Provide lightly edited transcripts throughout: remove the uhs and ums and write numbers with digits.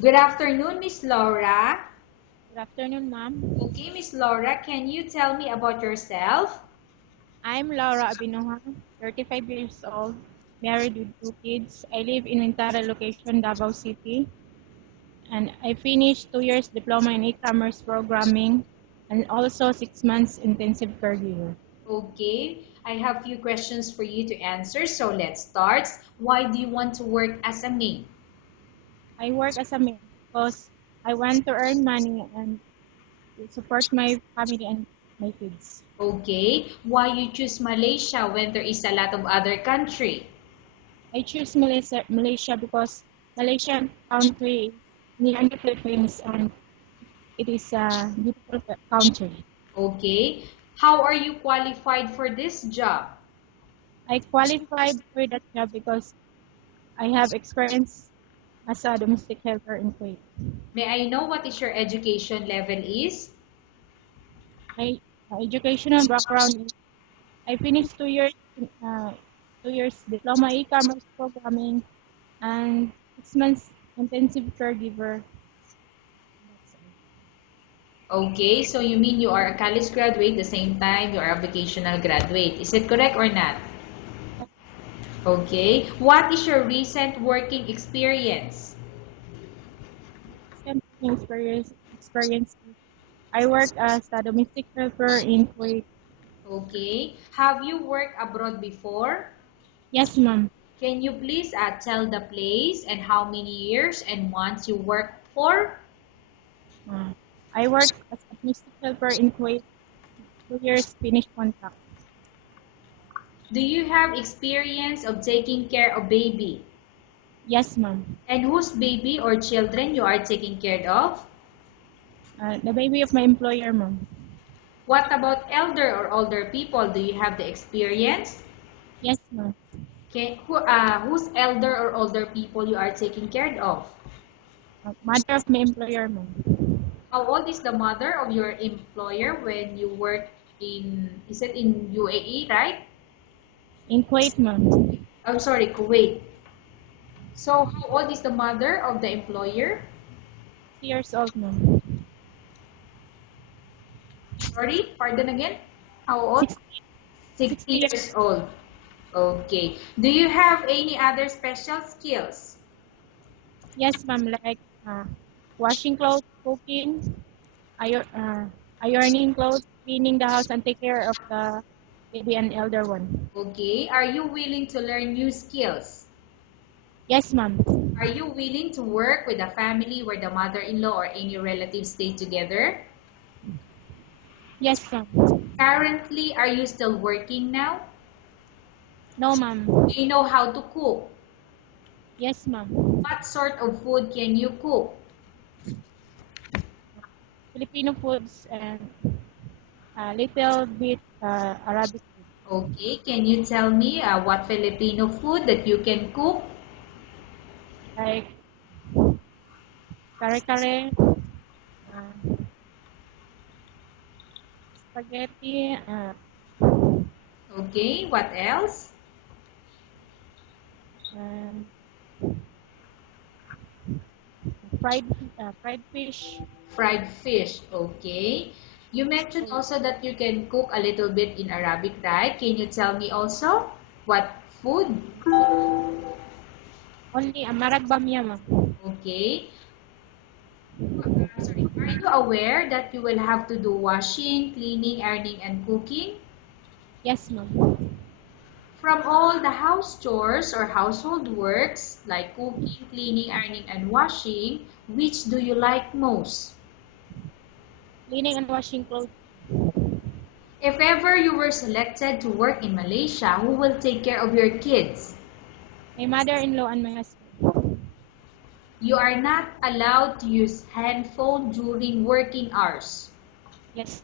Good afternoon, Miss Laura. Good afternoon, ma'am. Okay, Miss Laura, can you tell me about yourself? I'm Laura Abinoha, 35 years old, married with two kids. I live in Mintara location, Davao City, and I finished 2 years diploma in e-commerce programming and also 6 months intensive career. Okay, I have few questions for you to answer, so let's start. Why do you want to work as a maid? I work as a maid because I want to earn money and to support my family and my kids. Okay, why you choose Malaysia when there is a lot of other country? I choose Malaysia because Malaysian country is near the Philippines and it is a beautiful country. Okay, how are you qualified for this job? I qualified for that job because I have experience as a domestic helper in Kuwait. May I know what is your education level is? My educational background is I finished 2 years diploma e-commerce programming and 6 months intensive caregiver. That's Okay, so you mean you are a college graduate, the same time you are a vocational graduate. Is it correct or not? all. Okay, what is your recent working experience? Second experience is I work as a domestic helper in Kuwait. Okay, have you worked abroad before? Yes, ma'am. Can you please tell the place and how many years and months you worked for? Uh, I work as a domestic helper in Kuwait. 2 years finished contract. Do you have experience of taking care of baby? Yes, ma'am. And whose baby or children you are taking care of? The baby of my employer, ma'am. What about elder or older people? Do you have the experience? Yes, ma'am. Whose elder or older people you are taking care of? Mother of my employer, ma'am. How old is the mother of your employer when you work in, is it in UAE, right? In Kuwait, ma'am. I'm sorry, Kuwait. So how old is the mother of the employer? 6 years old, ma'am. Sorry, pardon again. How old? 60, 60 60 years. years old. Okay. Do you have any other special skills? Yes, ma'am. Like washing clothes, cooking, ironing clothes, cleaning the house, and take care of the baby and elder one. Okay. Are you willing to learn new skills? Yes, ma'am. Are you willing to work with a family where the mother-in-law or any relatives stay together? Yes, ma'am. Currently, are you still working now? No, ma'am. Do you know how to cook? Yes, ma'am. What sort of food can you cook? Filipino foods and a little bit Arabic food. Okay, can you tell me what Filipino food that you can cook? Like kare-kare, uh, spaghetti, Okay, what else? and fried fish. Fried fish. Okay. You mentioned also that you can cook a little bit in Arabic, right? Can you tell me also what food? Only marag bamya, ma'am. Okay. Sorry. Are you aware that you will have to do washing, cleaning, ironing, and cooking? Yes, ma'am. From all the house chores or household works like cooking, cleaning, ironing, and washing, which do you like most? Cleaning and washing clothes. If ever you were selected to work in Malaysia, who will take care of your kids? My mother-in-law and my husband. You are not allowed to use handphone during working hours. Yes,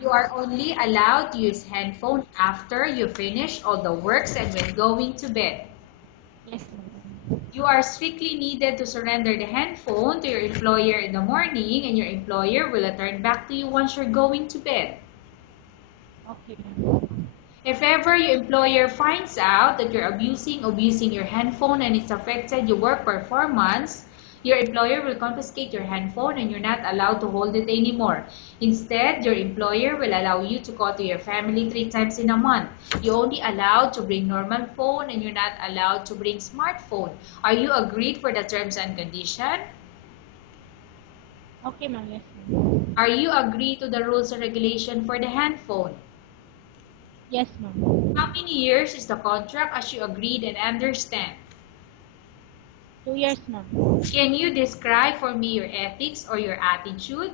You are only allowed to use handphone after you finish all the works and when going to bed. yes, ma'am. You are strictly needed to surrender the handphone to your employer in the morning and your employer will return back to you once you're going to bed. Okay, ma'am. If ever your employer finds out that you're abusing your handphone and it's affected your work performance, Your employer will confiscate your handphone and you're not allowed to hold it anymore. Instead, your employer will allow you to call to your family 3 times in a month. You're only allowed to bring normal phone and you're not allowed to bring smartphone. Are you agreed for the terms and condition? Okay, ma'am. Yes, ma'am. Are you agreed to the rules and regulation for the handphone? Yes, ma'am. How many years is the contract as you agreed and understand? 2 years, ma'am. Can you describe for me your ethics or your attitude?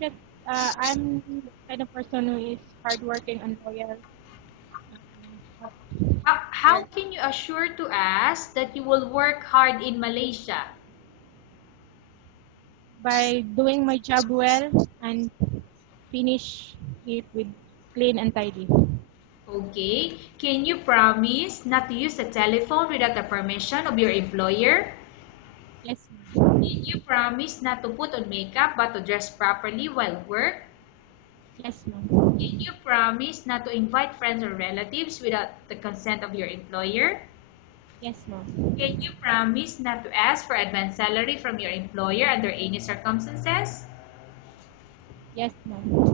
That I'm the kind of person who is hardworking and loyal. Have How work can you assure to us that you will work hard in Malaysia? by doing my job well and finish it with clean and tidy. Okay. Can you promise not to use the telephone without the permission of your employer? Yes, ma'am. Can you promise not to put on makeup but to dress properly while work? Yes, Can ma'am. you promise not to invite friends or relatives without the consent of your employer? Yes, Can ma'am. you promise not to ask for advance salary from your employer under any circumstances? Yes,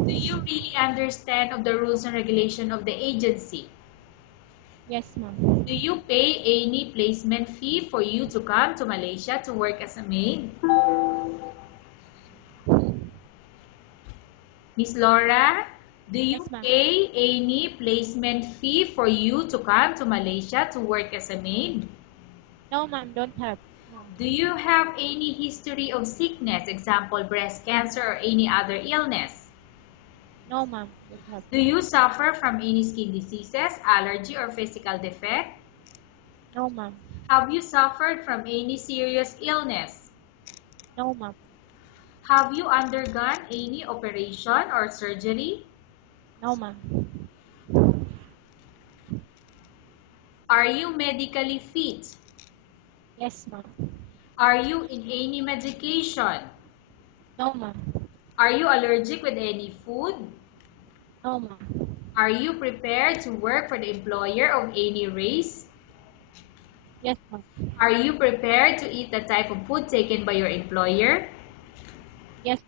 Do you ma'am. really understand of the rules and regulation of the agency? Yes, ma'am. Do you pay any placement fee for you to come to Malaysia to work as a maid? Miss Laura, do you Yes, ma'am. pay any placement fee for you to come to Malaysia to work as a maid? No, ma'am. Don't have. No, Do you have any history of sickness, example breast cancer or any other illness? no, ma'am. Don't have. Do you suffer from any skin diseases, allergy or physical defect? No, ma'am. Have you suffered from any serious illness? No, ma'am. Have you undergone any operation or surgery? No, ma'am. Are you medically fit? Yes, ma'am. Are you in any medication? No, ma'am. Are you allergic with any food? No, ma'am. Are you prepared to work for the employer of any race? Yes, ma'am. Are you prepared to eat the type of food taken by your employer? Yes.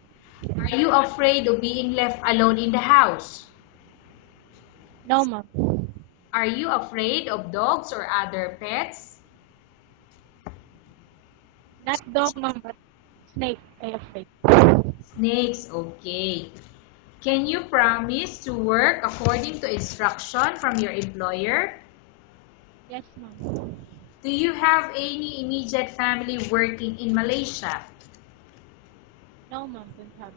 Are you afraid of being left alone in the house? No, ma'am. Are you afraid of dogs or other pets? Not dog, ma'am, but snake. I afraid. Snakes, okay. Can you promise to work according to instruction from your employer? Yes, ma'am. Do you have any immediate family working in Malaysia? No, ma'am. Don't have.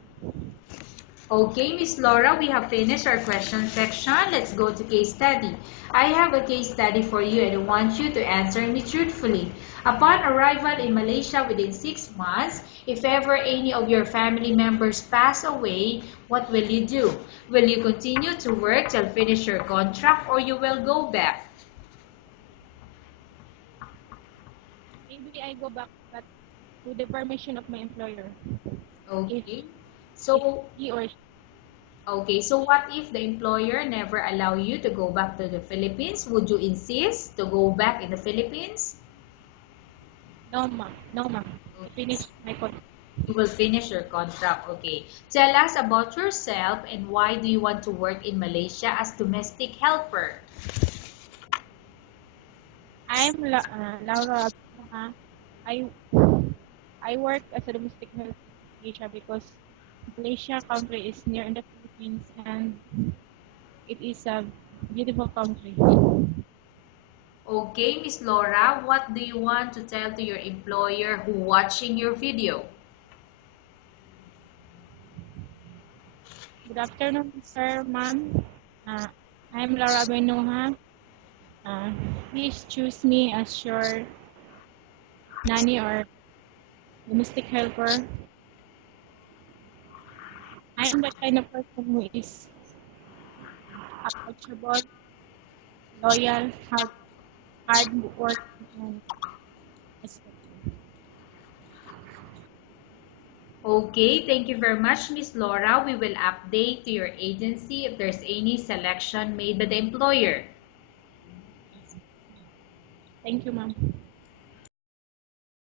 Okay, Miss Laura, we have finished our question section. Let's go to case study. I have a case study for you and I want you to answer me truthfully. Upon arrival in Malaysia within 6 months, if ever any of your family members pass away, what will you do? Will you continue to work till finish your contract or you will go back? Maybe I go back, but with the permission of my employer. If Okay. if So, he or she, what if the employer never allow you to go back to the Philippines? Would you insist to go back in the Philippines? no, ma'am. No, ma'am. I Okay, finish my contract. you will finish your contract. Okay. Tell us about yourself and why do you want to work in Malaysia as domestic helper? I'm Laura. I I work as a domestic helper in Malaysia because Malaysia country is near in the Philippines and it is a beautiful country. Okay, Miss Laura, what do you want to tell to your employer who watching your video? Good afternoon, sir, ma'am. Uh, I'm Laura Benuha. Uh, Please choose me as your nanny or domestic helper. I am the kind of person who is approachable, loyal, hard working, and respectful. Okay, thank you very much, Miss Laura. We will update to your agency if there's any selection made by the employer. Thank you, ma'am.